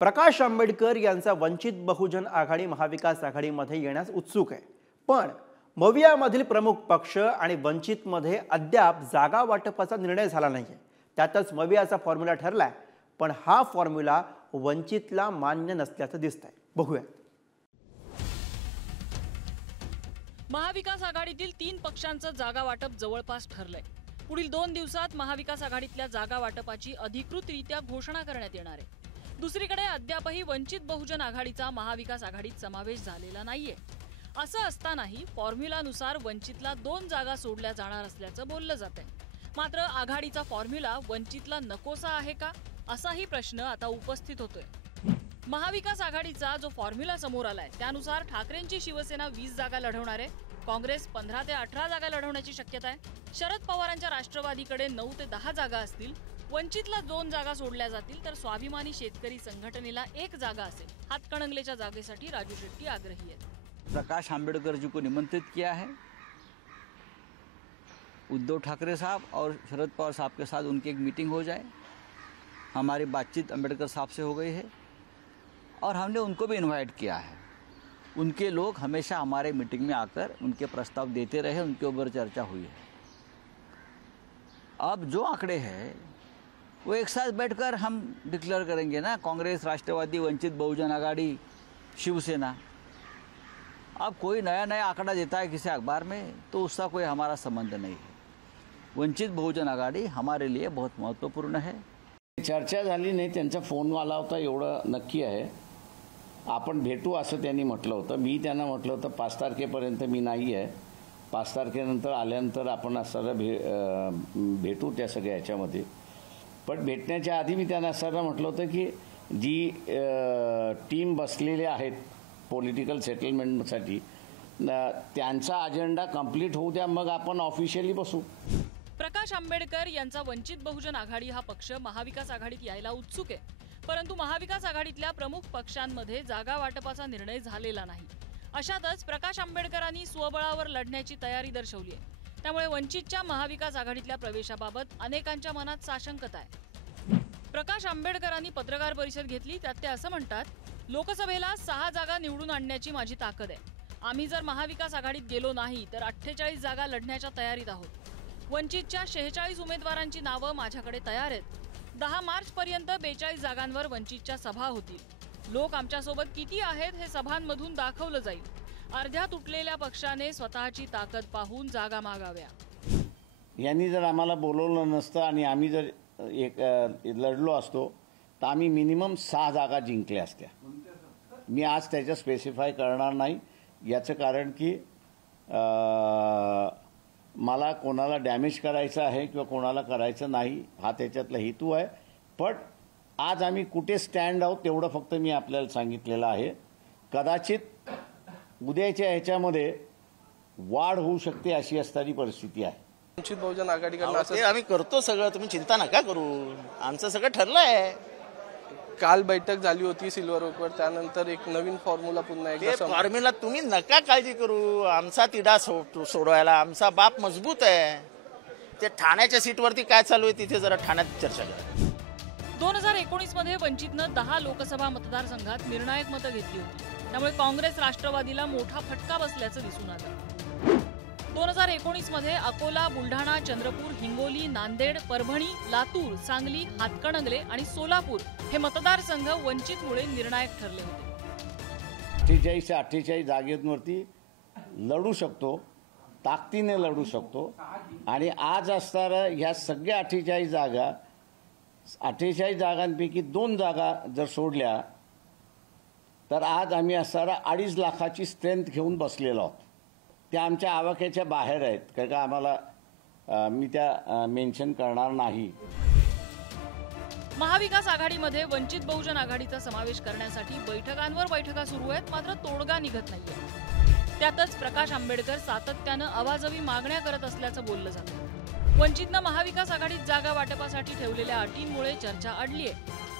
प्रकाश आंबेडकर यांचा वंचित बहुजन आघाडी महाविकास आघाडीमध्ये येण्यास उत्सुक आहे, पण मवियामधील प्रमुख पक्ष आणि वंचितमध्ये अद्याप जागा वाटपाचा निर्णय झाला नाहीये। त्यातच मवियाचा फॉर्म्युला ठरलाय, पण हा फॉर्म्युला वंचितला मान्य नसल्याचं दिसतंय। बघूया। महाविकास आघाडीतील 3 पक्षांचं जागा वाटप जवळपास ठरलंय। पुढील 2 दिवसात महाविकास आघाडीतल्या जागा वाटपाची अधिकृतरित्या घोषणा करण्यात येणार आहे। दुसरीकडे अद्यापही वंचित बहुजन आघाडीचा महाविकास आघाडीत समावेश झालेला नाहीये। असं असतानाही फॉर्म्युलानुसार वंचितला 2 जागा सोडल्या जाणार असल्याचं बोललं जातंय। मात्र आघाडीचा फॉर्म्युला वंचितला नकोसा आहे का, असाही प्रश्न आता उपस्थित होतोय। महाविकास आघाडीचा जो फॉर्म्युला समोर आलाय त्यानुसार ठाकरेंची शिवसेना 20 जागा लढवणार आहे, काँग्रेस 15 ते 18 जागा लढवण्याची शक्यता आहे। शरद पवारांच्या राष्ट्रवादीकडे 9 ते 10 जागा असतील। वंचितला 2 जागा सोडल्या जातील, तर स्वाभिमानी शेतकरी संघटनेला 1 जागा असेल। हातकणंगलेच्या जागेसाठी राजू शेट्टी आग्रही आहेत। प्रकाश आंबेडकर जी को निमंत्रित किया है। उद्धव ठाकरे साहब और शरद पवार साहब के साथ उनकी एक मीटिंग हो जाए। हमारी बातचीत अंबेडकर साहब से हो गई है और हमने उनको भी इनवाइट किया है। उनके लोग हमेशा हमारे मीटिंग में आकर उनके प्रस्ताव देते रहे, उनके ऊपर चर्चा हुई है। अब जो आंकड़े हैं वो एक साथ बैठकर हम डिक्लेयर करेंगे ना, कांग्रेस, राष्ट्रवादी, वंचित बहुजन आघाड़ी, शिवसेना। अब कोई नया आंकड़ा देता है किसी अखबार में तो उसका कोई हमारा संबंध नहीं है। वंचित बहुजन आघाड़ी हमारे लिए बहुत महत्वपूर्ण है। चर्चा झाली नाही, त्यांचा फोन आला होता एवढं नक्की आहे। आपण भेटू असं त्यांनी म्हटलं होतं। मी त्यांना म्हटलं होतं 5 तारखेपर्यंत मी नाही आहे, 5 तारखेनंतर आल्यानंतर आपण असं भेटू त्या सगळ्या ह्याच्यामध्ये। पण भेटण्याच्या आधी मी त्यांना असं म्हटलं होतं की जी टीम बसलेली आहेत पॉलिटिकल सेटलमेंटसाठी, त्यांचा अजेंडा कंप्लीट होऊ द्या, मग आपण ऑफिशियली बसू। प्रकाश आंबेडकर यांचा वंचित बहुजन आघाडी हा पक्ष महाविकास आघाडीत यायला उत्सुक आहे, परंतु महाविकास आघाडीतल्या प्रमुख पक्षांमध्ये जागा वाटपाचा निर्णय झालेला नाही। अशातच प्रकाश आंबेडकरांनी स्वबळावर लढण्याची तयारी दर्शवली आहे। त्यामुळे वंचितच्या महाविकास आघाडीतल्या प्रवेशाबाबत अनेकांच्या मनात साशंकता आहे। प्रकाश आंबेडकरांनी पत्रकार परिषद घेतली, त्यात ते असं म्हणतात, लोकसभेला 6 जागा निवडून आणण्याची माझी ताकद आहे। आम्ही जर महाविकास आघाडीत गेलो नाही तर 48 जागा लढण्याच्या तयारीत आहोत। वंचितच्या 46 उमेदवारांची नावं माझ्याकडे तयार आहेत। 10 मार्च पर्यंत 42 जागांवर वंचितच्या सभा होतील। लोक आमच्यासोबत किती आहेत हे सभांमधून दाखवलं जाईल। अर्ध्या तुटलेल्या पक्षाने स्वतःची ताकद पाहून जागा मागाव्या। यांनी जर आम्हाला बोलवलं नसतं आणि आम्ही जर एक लढलो असतो तर आम्ही मिनिमम 6 जागा जिंकल्या असत्या। मी आज त्याचं स्पेसिफाय करणार नाही, याचं कारण की मला कोणाला डॅमेज करायचं आहे किंवा कोणाला करायचं नाही हा त्याच्यातला हेतू आहे। पण आज आम्ही कुठे स्टँड आहोत तेवढं फक्त मी आपल्याला सांगितलेलं आहे। कदाचित उद्याच्या ह्याच्यामध्ये वाढ होऊ शकते अशी असणारी परिस्थिती आहे। वंचित बहुजन आघाडीकडनं असं आम्ही करतो सगळं, तुम्ही चिंता नका करू, आमचं सगळं ठरलंय। काल बैठक झाली होती सिल्वर ओकवर, त्यानंतर एक नवीन फॉर्म्युला पुन्हा एकदा फॉर्म्युला तुम्ही नका काळजी करू, आमचा तिढा सोडवायला आमचा बाप मजबूत आहे। ते ठाण्याच्या सीटवरती काय चालू आहे तिथे जरा ठाण्यात चर्चा करा। 2019 मध्ये वंचितनं 10 लोकसभा मतदारसंघात निर्णायक मतं घेतली होती, त्यामुळे काँग्रेस राष्ट्रवादीला मोठा फटका बसल्याचं दिसून आलं। 2019 मध्ये अकोला, बुलढाणा, चंद्रपूर, हिंगोली, नांदेड, परभणी, लातूर, सांगली, हातकणंगले आणि सोलापूर हे मतदारसंघ वंचितमुळे निर्णायक ठरले होते। 48 ते 48 जागेवरती लढू शकतो, ताकदीने लढू शकतो। आणि आज असणाऱ्या ह्या सगळ्या 48 जागांपैकी 2 जागा जर सोडल्या तर आज आम्ही असणारा 2.5 लाखाची स्ट्रेंथ घेऊन बसलेलो आहोत। त्या आमच्या आवाक्याच्या बाहेर आहेत, कारण का आम्हाला मी त्या मेन्शन करणार नाही। महाविकास आघाडीमध्ये वंचित बहुजन आघाडीचा समावेश करण्यासाठी बैठकांवर बैठका सुरू आहेत, मात्र तोडगा निघत नाहीये। त्यातच प्रकाश आंबेडकर सातत्यानं अवाजवी मागण्या करत असल्याचं बोललं जातं। वंचितनं महाविकास आघाडीत जागा वाटपासाठी ठेवलेल्या अटींमुळे चर्चा अडलीय।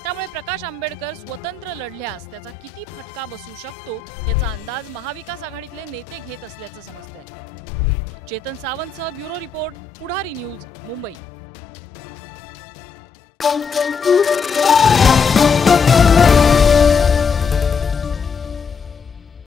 त्यामुळे प्रकाश आंबेडकर स्वतंत्र लढल्यास त्याचा किती फटका बसू शकतो याचा अंदाज महाविकास आघाडीतले नेते घेत असल्याचं समजतंय। चेतन सावंतसह ब्युरो रिपोर्ट, पुढारी न्यूज, मुंबई।